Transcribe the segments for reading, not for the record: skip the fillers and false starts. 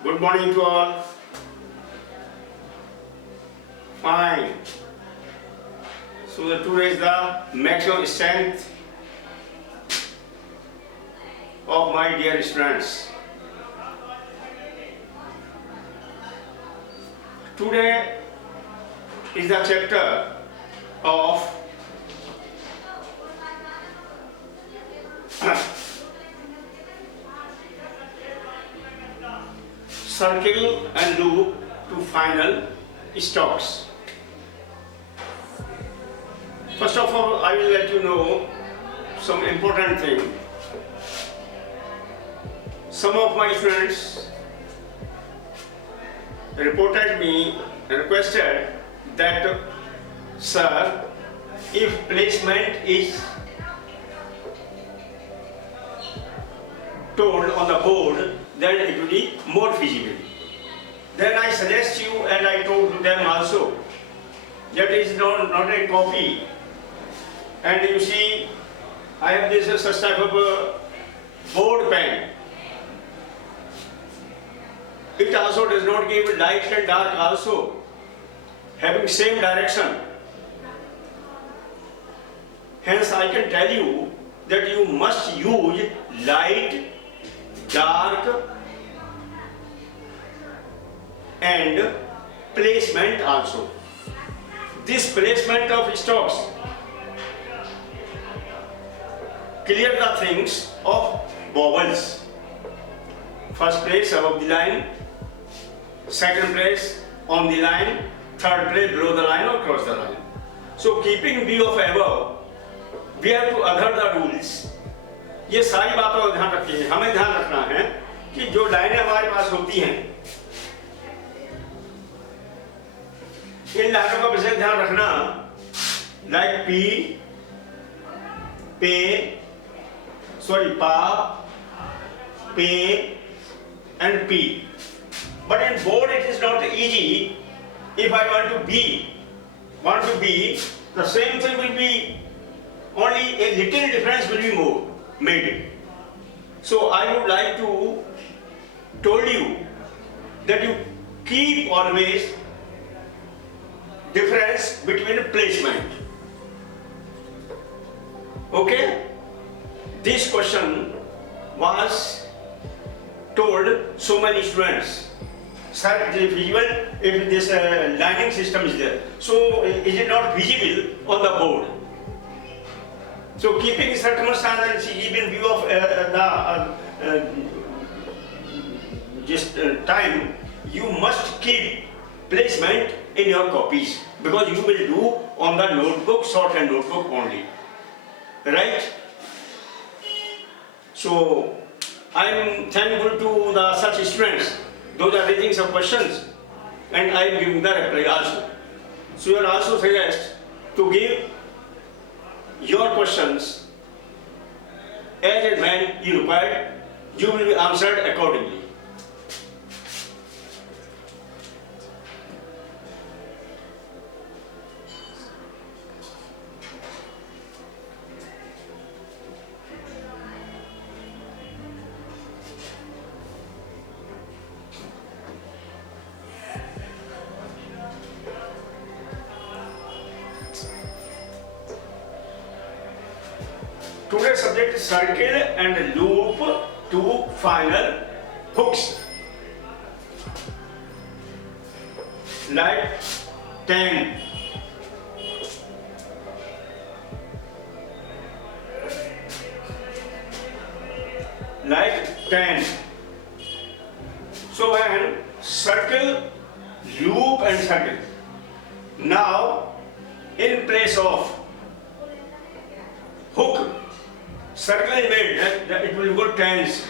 Good morning to all. Fine. So today is the maximum strength of my dear students. Today is the chapter of circle and loop to final stocks. First of all, I will let you know some important thing. Some of my friends reported me and requested that, sir, if placement is told on the board, then it will be more feasible. Then I suggest you, and I told to them also, that is not a copy. And you see, I have this such type of a board pen. It also does not give light and dark also, having same direction. Hence I can tell you that you must use light, dark and placement also. This placement of stocks clear the things of vowels. First place above the line, second place on the line, third place below the line or across the line. So keeping view of above, we have to adhere the rules. ये सारी बातों का ध्यान रखिए. हमें ध्यान रखना है कि जो लाइनें हमारे पास होती हैं, इन लाइनों का विशेष ध्यान रखना. लाइक पी, पे, pa, pe and p. But in board it is not easy. If I want to be, the same thing will be, only a little difference will be made. So I would like to told you that you keep always difference between placement. Okay? This question was told so many students. Sir, it is visible if this lining system is there. So is it not visible on the board? So keeping circumstance and even view of time, you must keep placement in your copies, because you will do on the notebook, shorthand notebook only. Right? So I am thankful to the such students. Those are raising some questions and I am giving the reply also. So you are also suggest to give your questions as and when you require, you will be answered accordingly. Today's subject is circle and loop to final hooks. Like 10. Like 10. So when circle, loop and circle. Now in place of hook, circle is made, that it will go tens.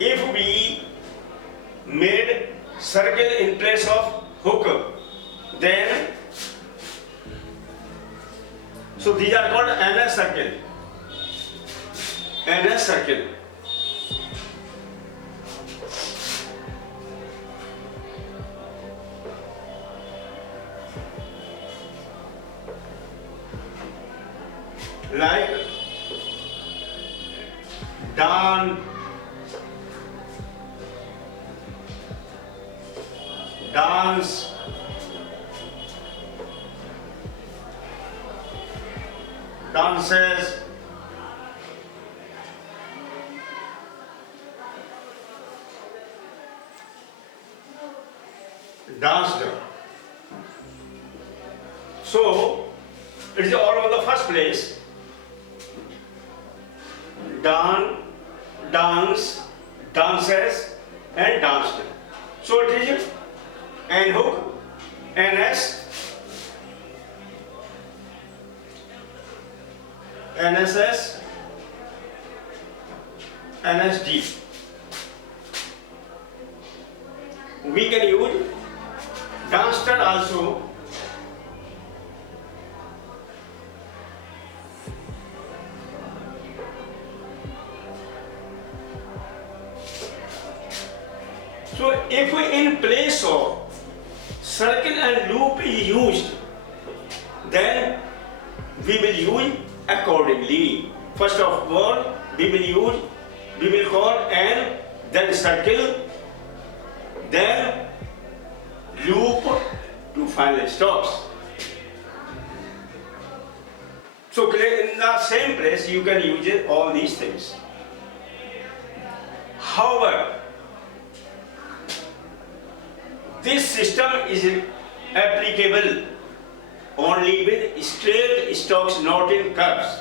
If we made circle in place of hook, then so these are called NS circle. NS circle. like dance, dances, danced. So it is all over the first place. Dance, dances, and danced. So it is N hook, NS, NSS, NSD. We can use danced also. So if we in place of circle and loop is used, then we will use accordingly. First of all, we will call N, then circle, then loop to final stops. So in the same place you can use all these things. However, this system is applicable only with straight strokes, not in curves.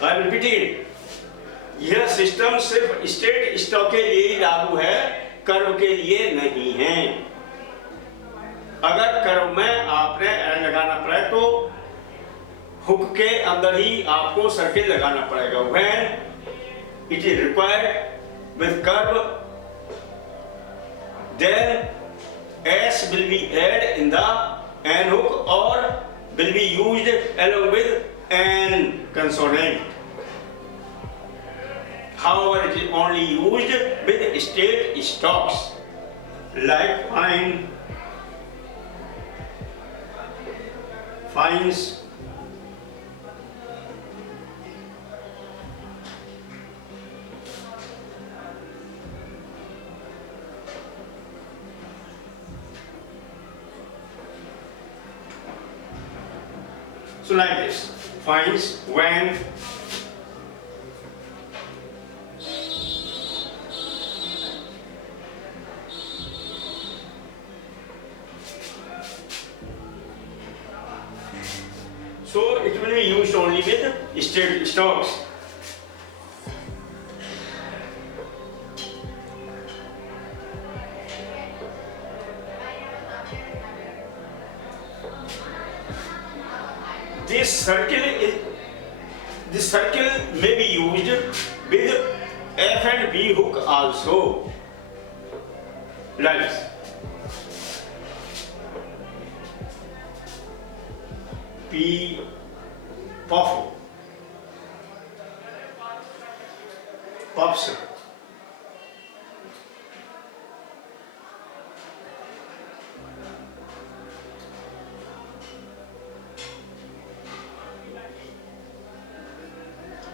I am repeating it. यह system सिर्फ straight stroke के लिए ही लागू है, curve के लिए नहीं है। अगर कर्व में आपने एल लगाना पड़े तो हुक के अंदर ही आपको सर्किल लगाना पड़ेगा। When it is required with curve, then S will be added in the N hook or will be used along with N consonant. However, it is only used with straight stops like fine, fines, so like this, fines, when, so it will be used only with straight stops. This circle may be used with F and B hook also. Like this. P puff, puffs.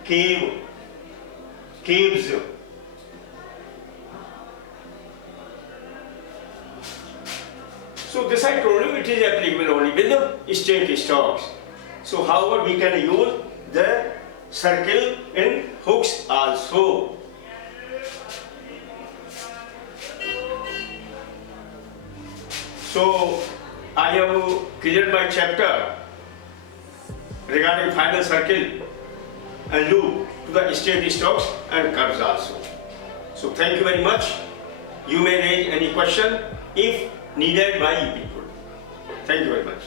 Cave, caves. So this I told you, it is applicable only with the straight strokes. So however we can use the circle in hooks also. So I have cleared my chapter regarding final circle and loop to the straight strokes and curves also. So thank you very much. You may raise any question if needed by you people. Thank you very much.